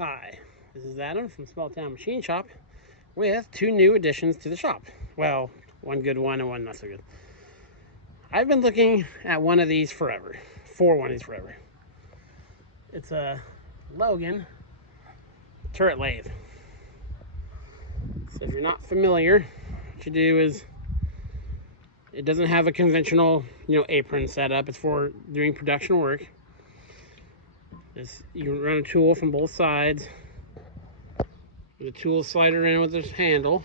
Hi, this is Adam from Small Town Machine Shop with two new additions to the shop. Well, one good one and one not so good. I've been looking at one of these forever. It's a Logan turret lathe. So if you're not familiar, what you do is it doesn't have a conventional, apron setup. It's for doing production work. You run a tool from both sides. The tool slider in with this handle.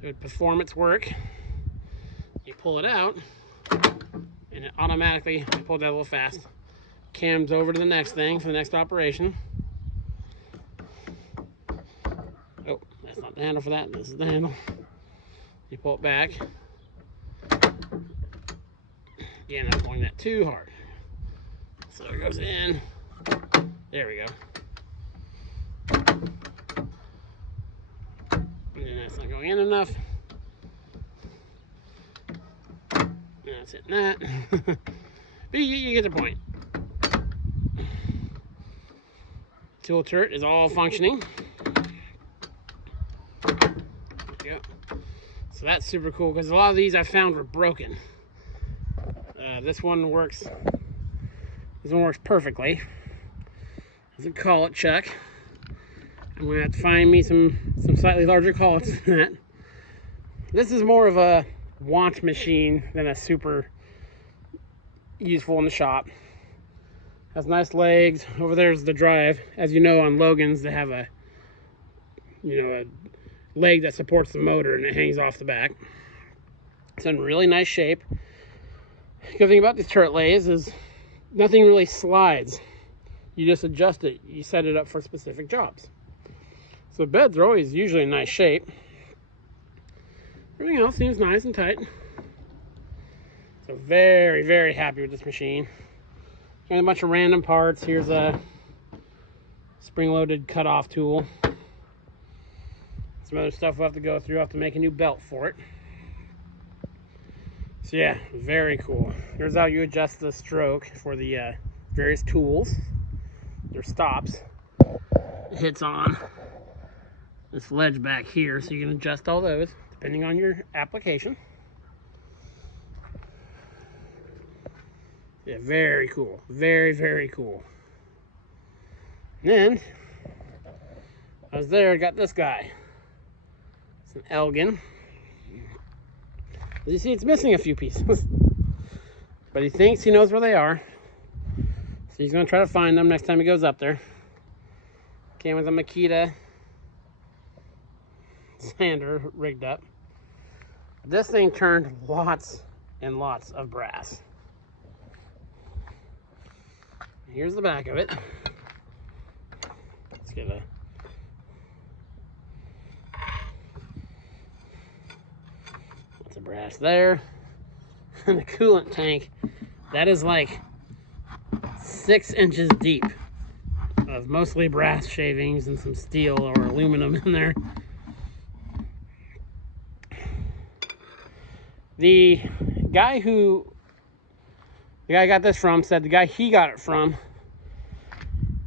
It would perform its work. You pull it out, and it automatically, I pulled that a little fast, cams over to the next thing for the next operation. Oh, that's not the handle for that. This is the handle. You pull it back. Again, I'm pulling that too hard. So it goes in. There we go. And that's not going in enough. That's hitting that. But you get the point. Tool turret is all functioning. Yep. So that's super cool because a lot of these I found were broken. This one works. This one works perfectly. Doesn't call it check. I'm gonna have to find me some slightly larger collets than that. This is more of a want machine than a super useful in the shop. Has nice legs. Over there's the drive. As you know, on Logans they have a leg that supports the motor and it hangs off the back. It's in really nice shape. The good thing about these turret lathes is nothing really slides. You just adjust it. You set it up for specific jobs. So the beds are always usually in nice shape. Everything else seems nice and tight. So very, very happy with this machine. Got a bunch of random parts. Here's a spring-loaded cut-off tool. Some other stuff we'll have to go through. I'll have to make a new belt for it. So yeah, very cool. Here's how you adjust the stroke for the various tools. There's stops. It hits on this ledge back here, so you can adjust all those depending on your application. Yeah, very cool. Very, very cool. And then I was there, I got this guy. It's an Logan. As you see, it's missing a few pieces. But he thinks he knows where they are. So he's going to try to find them next time he goes up there. Came with a Makita sander rigged up. This thing turned lots and lots of brass. Here's the back of it. Let's get a brass there. And the coolant tank, that is like 6 inches deep of mostly brass shavings and some steel or aluminum in there. The guy I got this from said the guy he got it from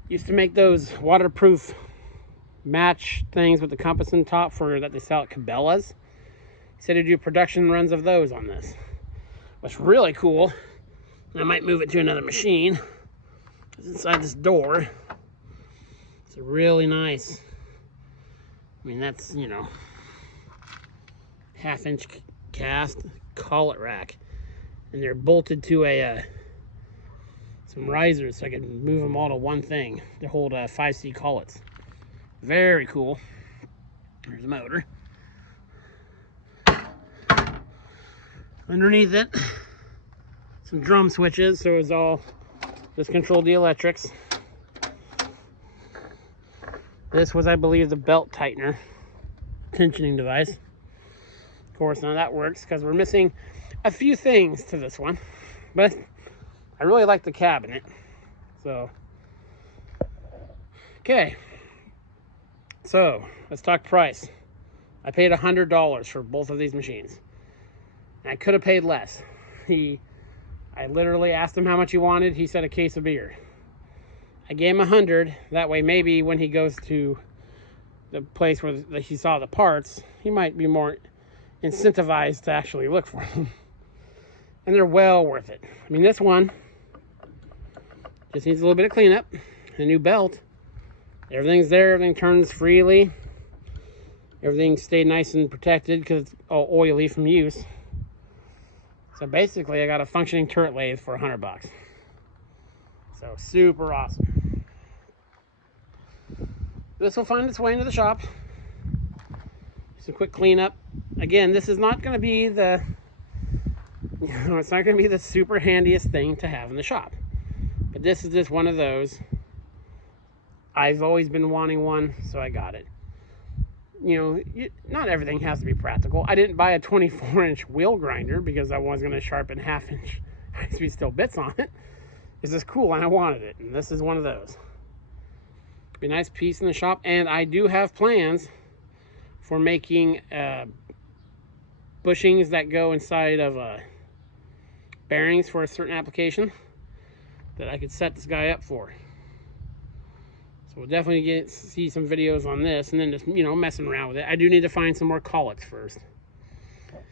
used to make those waterproof match things with the compass on top that they sell at Cabela's. He said he'd do production runs of those on this. What's really cool, I might move it to another machine. It's inside this door. It's a really nice, that's, 1/2-inch cast collet rack. And they're bolted to some risers so I can move them all to one thing to hold 5C collets. Very cool. There's the motor. Underneath it, some drum switches, so it's all just control the electrics. This was, I believe, the belt tightener tensioning device. Of course, none of that works because we're missing a few things to this one, but I really like the cabinet. So, okay. So let's talk price. I paid $100 for both of these machines. I could have paid less. I literally asked him how much he wanted. He said a case of beer. I gave him 100. That way, maybe when he goes to the place where he saw the parts, he might be more incentivized to actually look for them. And they're well worth it. I mean, this one just needs a little bit of cleanup, a new belt. Everything's there, everything turns freely. Everything stayed nice and protected because it's all oily from use. So basically, I got a functioning turret lathe for $100. So super awesome. This will find its way into the shop. Just a quick cleanup. Again, this is not going to be the, it's not going to be the super handiest thing to have in the shop. But this is just one of those. I've always been wanting one, so I got it. Not everything has to be practical. I didn't buy a 24-inch wheel grinder because I was going to sharpen half-inch high-speed steel bits on it. It's just cool, and I wanted it, and this is one of those. Be a nice piece in the shop, and I do have plans for making bushings that go inside of bearings for a certain application that I could set this guy up for. So we'll definitely see some videos on this, and then just, messing around with it. I do need to find some more collets first,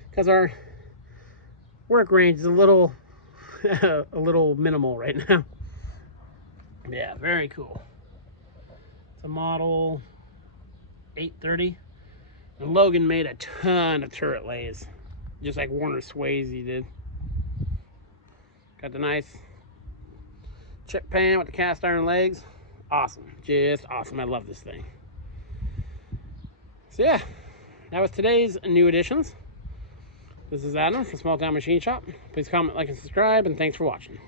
because our work range is a little minimal right now. Yeah, very cool. It's a model 830, and Logan made a ton of turret lathes, just like Warner Swayze did. Got the nice chip pan with the cast iron legs. Awesome, just awesome. I love this thing. So yeah, that was today's new additions. This is Adam from Small Town Machine Shop. Please comment, like, and subscribe, and thanks for watching.